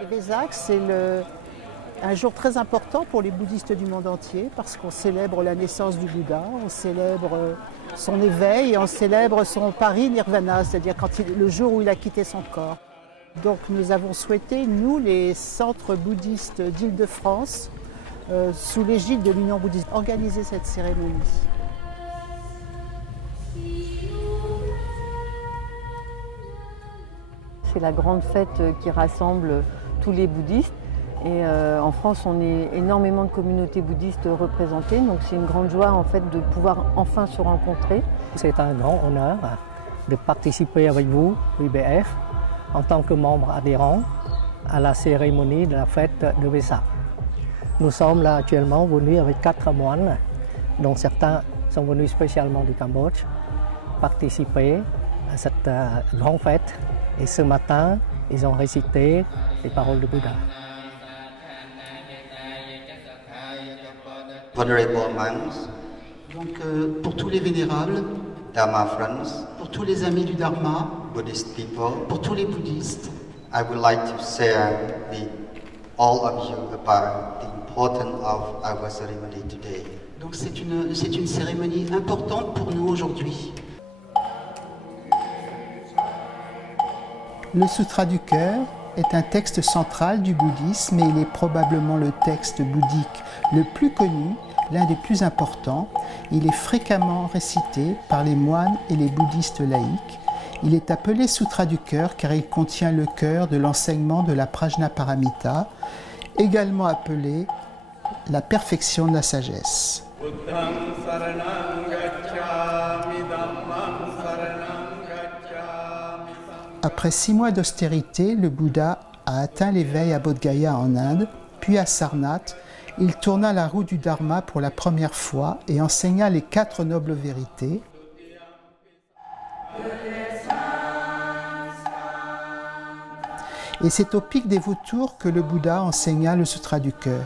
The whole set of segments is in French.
Le Vesak, c'est un jour très important pour les bouddhistes du monde entier parce qu'on célèbre la naissance du Bouddha, on célèbre son éveil et on célèbre son parinirvana, c'est-à-dire le jour où il a quitté son corps. Donc nous avons souhaité, nous, les centres bouddhistes d'Île-de-France, sous l'égide de l'Union bouddhiste, organiser cette cérémonie. C'est la grande fête qui rassemble tous les bouddhistes. Et en France, on est énormément de communautés bouddhistes représentées, donc c'est une grande joie en fait de pouvoir enfin se rencontrer. C'est un grand honneur de participer avec vous, l'UBF, en tant que membre adhérent à la cérémonie de la fête de Vesak. Nous sommes là actuellement venus avec 4 moines, dont certains sont venus spécialement du Cambodge, participer à cette grande fête. Et ce matin, ils ont récité les paroles de Bouddha. Honorable monks, Donc pour tous les vénérables, Dharma friends, pour tous les amis du Dharma, Buddhist people, pour tous les bouddhistes, I would like to share with all of you about the importance of our ceremony today. donc c'est une cérémonie importante pour nous aujourd'hui. Le Sutra du cœur est un texte central du bouddhisme et il est probablement le texte bouddhique le plus connu, l'un des plus importants. Il est fréquemment récité par les moines et les bouddhistes laïcs. Il est appelé Sutra du cœur car il contient le cœur de l'enseignement de la Prajnaparamita, également appelé la perfection de la sagesse. Après 6 mois d'austérité, le Bouddha a atteint l'éveil à Bodh Gaya en Inde, puis à Sarnath. Il tourna la roue du Dharma pour la première fois et enseigna les 4 nobles vérités. Et c'est au pic des vautours que le Bouddha enseigna le Sutra du cœur.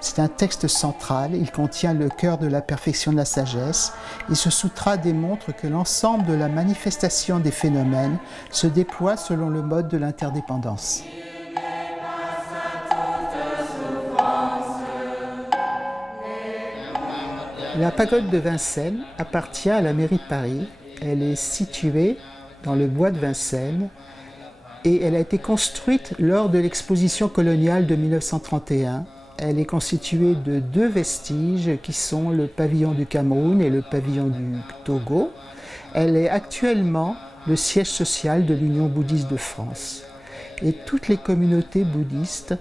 C'est un texte central, il contient le cœur de la perfection de la sagesse, et ce sutra démontre que l'ensemble de la manifestation des phénomènes se déploie selon le mode de l'interdépendance. La pagode de Vincennes appartient à la mairie de Paris. Elle est située dans le bois de Vincennes et elle a été construite lors de l'exposition coloniale de 1931. Elle est constituée de 2 vestiges qui sont le pavillon du Cameroun et le pavillon du Togo. Elle est actuellement le siège social de l'Union bouddhiste de France. Et toutes les communautés bouddhistes,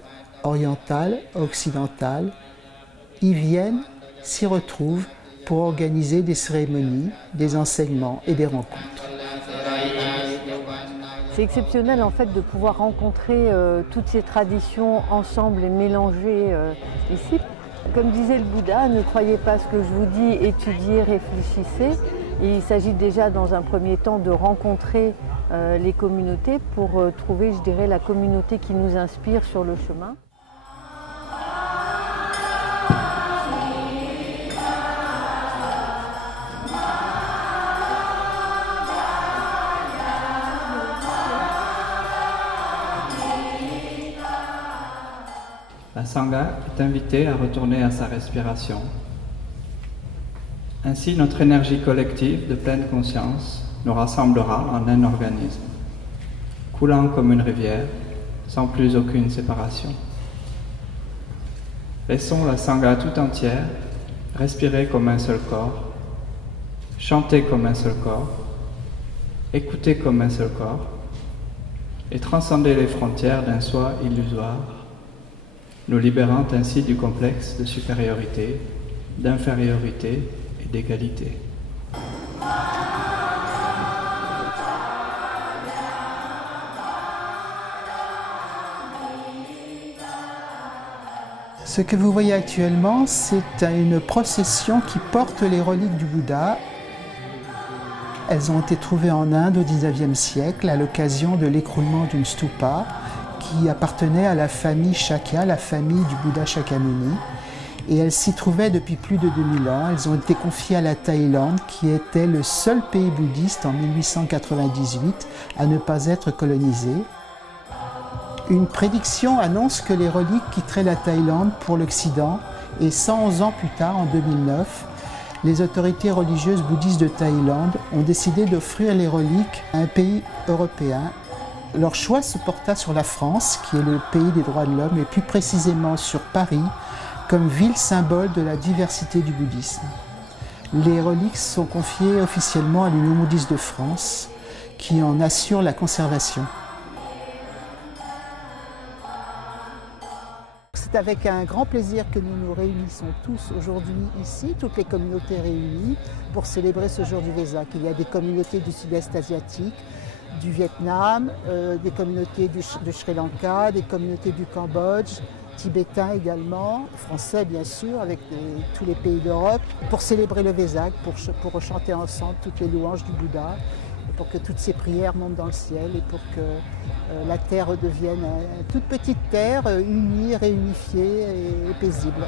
orientales, occidentales, y viennent, s'y retrouvent pour organiser des cérémonies, des enseignements et des rencontres. C'est exceptionnel en fait de pouvoir rencontrer toutes ces traditions ensemble et mélangées ici. Comme disait le Bouddha, ne croyez pas ce que je vous dis, étudiez, réfléchissez. Et il s'agit déjà dans un premier temps de rencontrer les communautés pour trouver, je dirais, la communauté qui nous inspire sur le chemin. La Sangha est invitée à retourner à sa respiration. Ainsi, notre énergie collective de pleine conscience nous rassemblera en un organisme, coulant comme une rivière, sans plus aucune séparation. Laissons la Sangha tout entière respirer comme un seul corps, chanter comme un seul corps, écouter comme un seul corps, et transcender les frontières d'un soi illusoire, nous libérant ainsi du complexe de supériorité, d'infériorité et d'égalité. Ce que vous voyez actuellement, c'est une procession qui porte les reliques du Bouddha. Elles ont été trouvées en Inde au XIXe siècle à l'occasion de l'écroulement d'une stupa qui appartenait à la famille Shakya, la famille du Bouddha Shakyamuni. Et elles s'y trouvaient depuis plus de 2000 ans. Elles ont été confiées à la Thaïlande, qui était le seul pays bouddhiste en 1898 à ne pas être colonisé. Une prédiction annonce que les reliques quitteraient la Thaïlande pour l'Occident et 111 ans plus tard, en 2009, les autorités religieuses bouddhistes de Thaïlande ont décidé d'offrir les reliques à un pays européen. Leur choix se porta sur la France, qui est le pays des droits de l'homme, et plus précisément sur Paris, comme ville symbole de la diversité du bouddhisme. Les reliques sont confiées officiellement à l'Union bouddhiste de France, qui en assure la conservation. C'est avec un grand plaisir que nous nous réunissons tous aujourd'hui ici, toutes les communautés réunies, pour célébrer ce jour du Vesak. Il y a des communautés du sud-est asiatique, du Vietnam, des communautés de Sri Lanka, des communautés du Cambodge, tibétains également, français bien sûr, avec tous les pays d'Europe, pour célébrer le Vesak, pour chanter ensemble toutes les louanges du Bouddha, pour que toutes ces prières montent dans le ciel et pour que la terre redevienne une toute petite terre, unie, réunifiée et paisible.